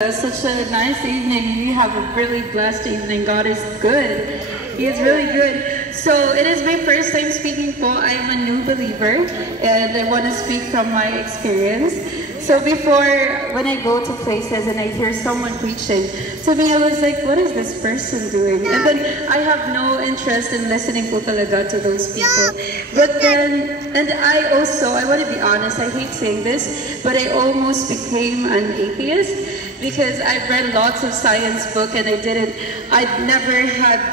Such a nice evening. We have a really blessed evening. God is good. He is really good. So it is my first time speaking po. I'm a new believer and I want to speak from my experience. So before, when I go to places and I hear someone preaching, to me I was like, what is this person doing? And then I have no interest in listening po talaga to those people. But then, and I want to be honest, I hate saying this, but I almost became an atheist. Because I've read lots of science books and I never had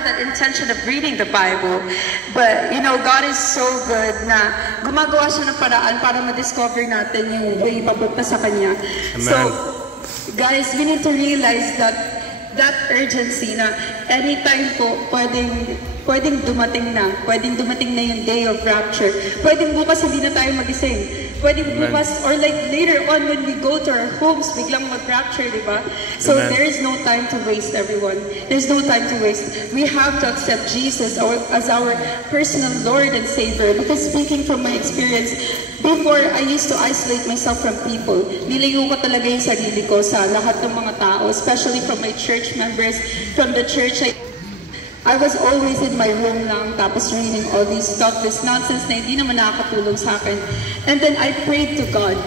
that intention of reading the Bible. But, you know, God is so good na gumagawa siya ng paraan para ma-discover natin yung way papunta sa Kanya. Amen. So, guys, we need to realize that urgency na anytime po pwedeng dumating na yung day of rapture. Pwedeng bukas hindi na tayo magising. Pwedeng bukas or like later on when we go to our homes, biglang mag-rapture, di ba? So there is no time to waste, everyone. There's no time to waste. We have to accept Jesus as our personal Lord and Savior. Because speaking from my experience, before I used to isolate myself from people. Nilayo ko talaga yung sarili ko sa lahat ng mga tao, especially from my church members, from the church. I was always in my room lang, tapos reading all this stuff, this nonsense na hindi naman nakakatulong sa akin. And then I prayed to God.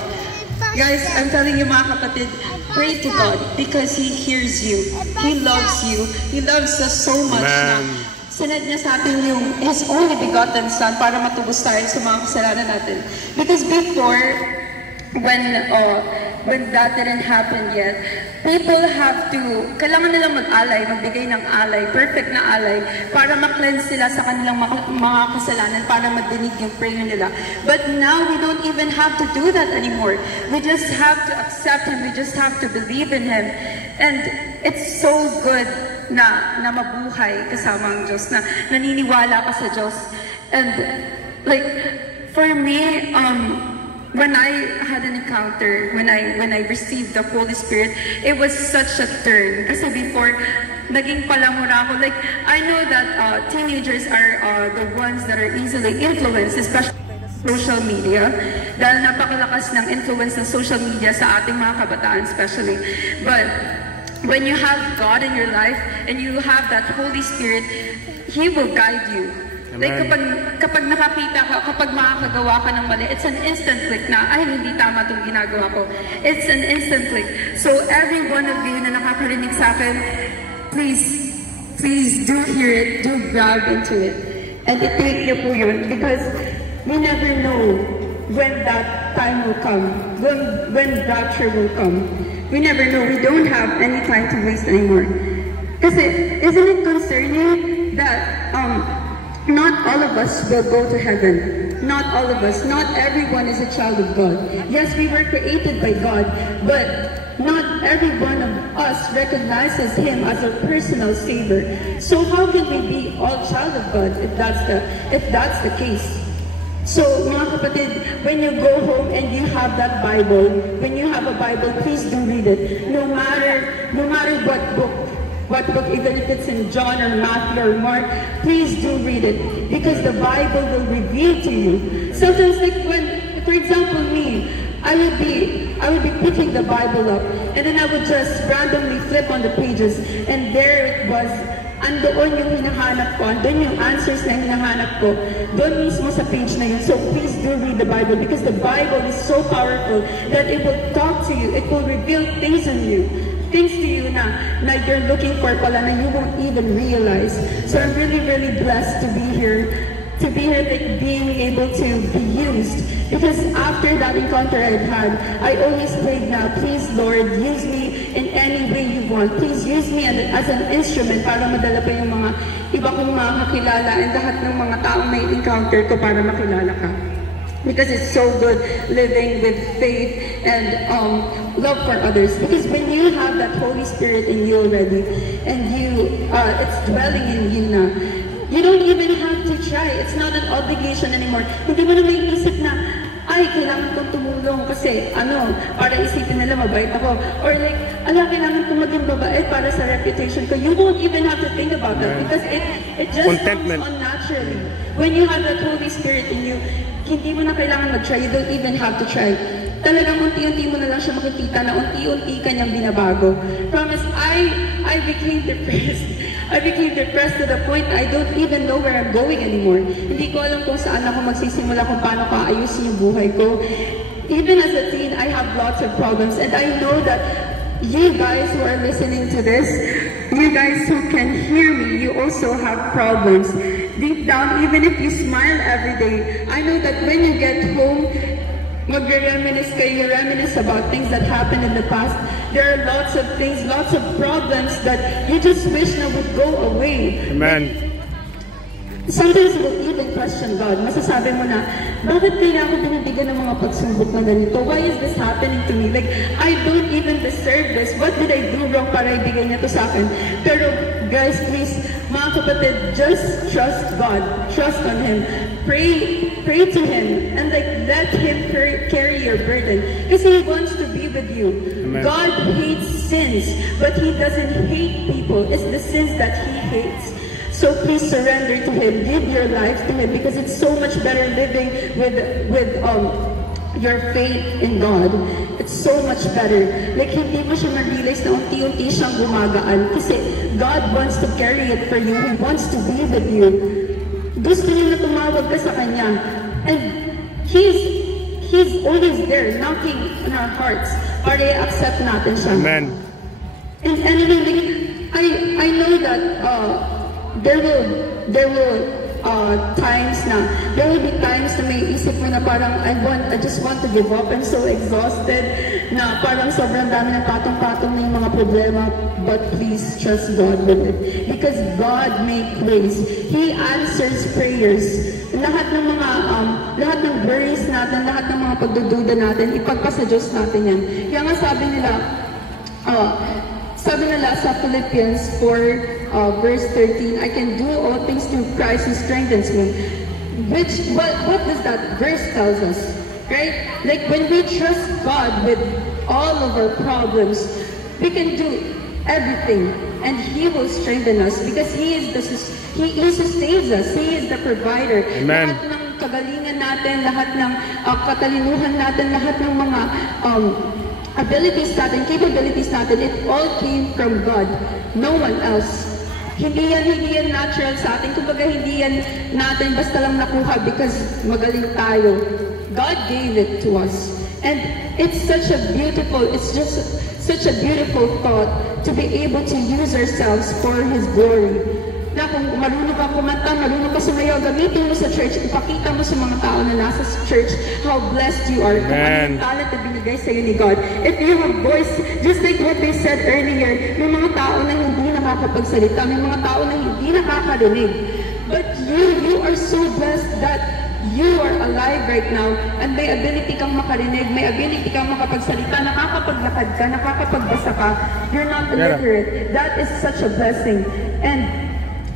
Guys, I'm telling you mga kapatid, pray to God because He hears you. He loves you. He loves us so much na sinad niya sa atin yung His only begotten Son para matubos tayo sa mga kasalanan natin. Because before, when that didn't happen yet, people kailangan nilang mag-alay, magbigay ng alay, perfect na alay, para ma-cleanse sila sa kanilang mga kasalanan, para madinig yung prayer nila. But now, we don't even have to do that anymore. We just have to accept Him, we just have to believe in Him. And it's so good na mabuhay kasama ang Diyos, na naniniwala ka sa Diyos. And like, for me, when I had an encounter, when I received the Holy Spirit, it was such a turn. Kasi before, naging palamura ako. Like, I know that teenagers are the ones that are easily influenced, especially by the social media. Dahil napakalakas ng influence ng social media sa ating mga kabataan especially. But when you have God in your life and you have that Holy Spirit, He will guide you. Like kapag nakakita ka, kapag makakagawa ka ng mali, it's an instant click na, ay hindi tama itong ginagawa ko. It's an instant click. So every one of you na nakakarinig sa akin, please do hear it, do grab into it. And i-take niyo po yun because we never know when that time will come, when rapture will come. We never know. We don't have any time to waste anymore. Kasi isn't it concerning that not all of us will go to heaven. Not all of us. Not everyone is a child of God. Yes, we were created by God, but not every one of us recognizes Him as our personal Savior. So how can we be all child of God if that's the case? So, mga kapatid, when you go home and you have that Bible, when you have a Bible, please do read it. No matter what book, even if it's in John or Matthew or Mark, please do read it because the Bible will reveal to you. Sometimes, like when, for example, me, I would be picking the Bible up and then I would just randomly flip on the pages and there it was. Andoon yung hinahanap ko, andun yung answers na hinahanap ko, doon mismo sa page na yun. So please do read the Bible because the Bible is so powerful that it will talk to you, it will reveal things in you. Things to you na you're looking for pala na you won't even realize. So I'm really, really blessed to be here, like being able to be used. Because after that encounter I've had, I always prayed na, please Lord, use me in any way you want. Please use me as an instrument para madala pa yung mga iba kong mga kakilala and lahat ng mga taong may encounter ko para makilala ka. Because it's so good living with faith and love for others. Because when you have that Holy Spirit in you already, and it's dwelling in you na, you don't even have to try. It's not an obligation anymore. Hindi mo na may isip na, ay, kailangan kong tumulong kasi, para isipin nila mabait ako. Or like, kailangan kong maging mabait para sa reputation ko. You won't even have to think about that because it just comes on naturally. When you have that Holy Spirit in you, hindi mo na kailangan mag-try. You don't even have to try. talagang unti-unti mo na lang siya makikita na unti-unti kanyang binabago. Promise, I became depressed. I became depressed to the point I don't even know where I'm going anymore. Hindi ko alam kung saan ako magsisimula, kung paano ko ayusin yung buhay ko. Even as a teen, I have lots of problems, and I know that you guys who are listening to this, you guys who can hear me, you also have problems. Deep down, even if you smile every day, I know that when you get home, magre-reminisce kayo, reminisce about things that happened in the past. There are lots of things, lots of problems that you just wish na would go away. Amen. Sometimes we'll even question God. Masasabi mo na, bakit kaya ako binibigyan ng mga pagsubok na ganito? Why is this happening to me? Like, I don't even deserve this. What did I do wrong para ibigay niya to sa akin? Pero guys, please, mga kapatid, just trust God. Trust on Him. Pray to Him. And like, let Him carry your burden. Kasi He wants to be with you. Amen. God hates sins, but He doesn't hate people. It's the sins that He hates. So please surrender to Him. Give your life to Him, because it's so much better living with your faith in God. It's so much better. Like, hindi mo siya ma-realize na unti-unti siyang gumagaan. Kasi God wants to carry it for you. He wants to be with you. Gusto niya na tumawag ka sa Kanya. And He's always there, knocking on our hearts para i-accept natin siya. Amen. And I know that there will be times na may isip mo na parang I just want to give up. I'm so exhausted na parang sobrang dami ng patong-patong na yung mga problema. But please trust God with it, because God makes ways. He answers prayers. Lahat ng worries natin, lahat ng mga pagdududa natin, ipagpasa Diyos natin yan. Kaya nga sabi nila sa Philippians 4 verse 13, I can do all things through Christ who strengthens me. What does that verse tells us? Right? Like, when we trust God with all of our problems, we can do everything, and He will strengthen us, because He sustains us. He is the provider. Amen. Lahat ng kagalingan natin, lahat ng katalinuhan natin, lahat ng mga abilities natin, capabilities natin, it all came from God. No one else. Hindi yan natural sa atin. Kumbaga, hindi yan natin basta lang nakuha because magaling tayo. God gave it to us. And it's such a beautiful thought to be able to use ourselves for His glory. Na kung marunong ka kumanta, marunong ka sumayaw, gamitin mo sa church, ipakita mo sa mga tao na nasa church how blessed you are. Kung ano yung talent na binigay sa'yo ni God. If you have voice, just like what they said earlier, may mga tao na hindi nakakapagsalita, may mga tao na hindi nakakarinig. But you are so blessed that you are alive right now, and may ability kang makarinig, may ability kang makapagsalita, nakakapaglakad ka, nakakapagbasa ka, you're not illiterate. That is such a blessing. And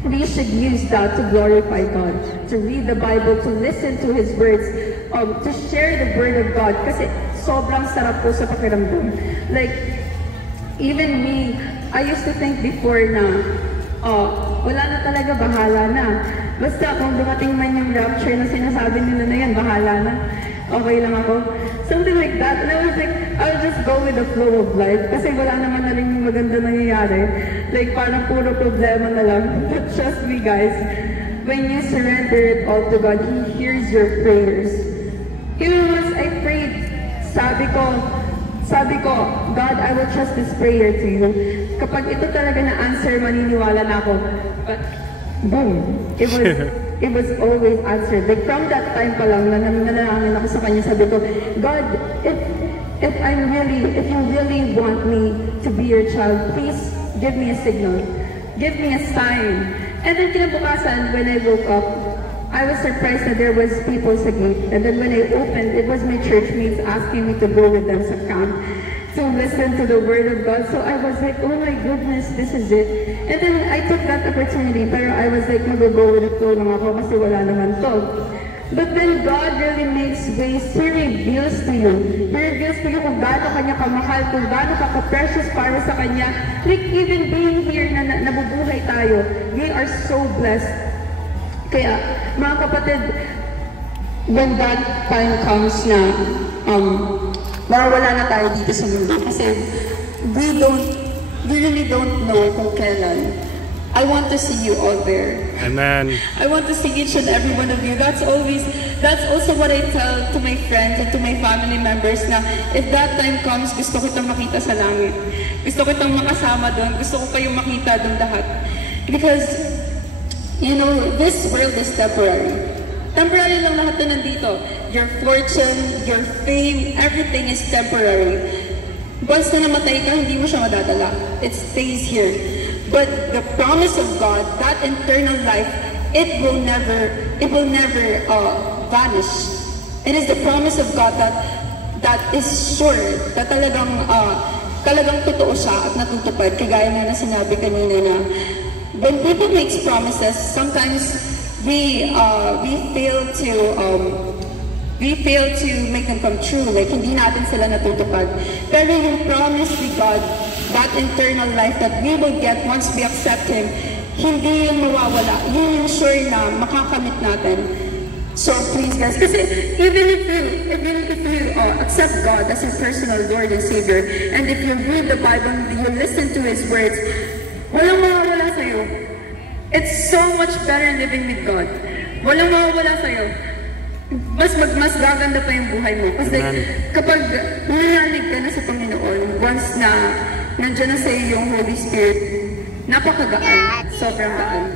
we should use that to glorify God, to read the Bible, to listen to His words, to share the Word of God, kasi sobrang sarap po sa pakiramdam. Like, even me, I used to think before na, wala na talaga, bahala na. Basta kung dumating man yung rapture na sinasabi nila na yan, bahala na. Okay lang ako. Something like that. And I was like, I'll just go with the flow of life. Kasi wala naman na rin yung maganda nangyayari. Like, parang puro problema na lang. But trust me, guys, when you surrender it all to God, He hears your prayers. Even once I prayed, sabi ko, God, I will trust this prayer to you. Kapag ito talaga na answer, maniniwala na ako. But, boom, it was always answered. Like, from that time pa lang, nanalangin ako sa Kanya, sabi ko, God, if you really want me to be your child, please give me a signal. Give me a sign. And then kinabukasan, when I woke up, I was surprised that there was people sa gate. And then when I opened, it was my church mates asking me to go with them sa camp to listen to the Word of God. So I was like, oh my goodness, this is it. And then I took that opportunity, pero I was like, mag-go with the flow lang ako kasi wala naman to. But then God really makes ways. He reveals to you. He reveals to you kung gaano Kanya kamahal, kung gaano ka-precious para sa Kanya. Like, even being here na nabubuhay tayo, we are so blessed. Kaya, mga kapatid, when that time comes na mawawala na tayo dito sa mundo. Kasi we really don't know kung kailan. I want to see you all there. Amen. I want to see each and every one of you. That's also what I tell to my friends and to my family members na if that time comes, gusto ko itong makita sa langit. Gusto ko itong makasama doon. Gusto ko kayong makita doon lahat. Because, you know, this world is temporary. Temporary lang lahat na nandito. Your fortune, your fame, everything is temporary. Once na namatay ka, hindi mo siya madadala. It stays here. But the promise of God, that eternal life, it will never vanish. It is the promise of God that is sure, that talagang totoo siya at natutupad. Kagaya na sinabi kanina na when people make promises, sometimes we fail to make them come true. Like, hindi natin sila natutupad. Pero yung promise ni God, that eternal life that we will get once we accept Him, hindi yun mawawala. Yun yung sure na makakamit natin. So please guys, kasi even if you accept God as your personal Lord and Savior, and if you read the Bible, you listen to His words, walang mawawala sa'yo. It's so much better living with God. Walang mawawala sa'yo. Mas gaganda pa yung buhay mo. Kasi kapag nanalig ka na sa Panginoon, once na nandiyan na sa'yo yung Holy Spirit, napakagaan, sobrang gaan.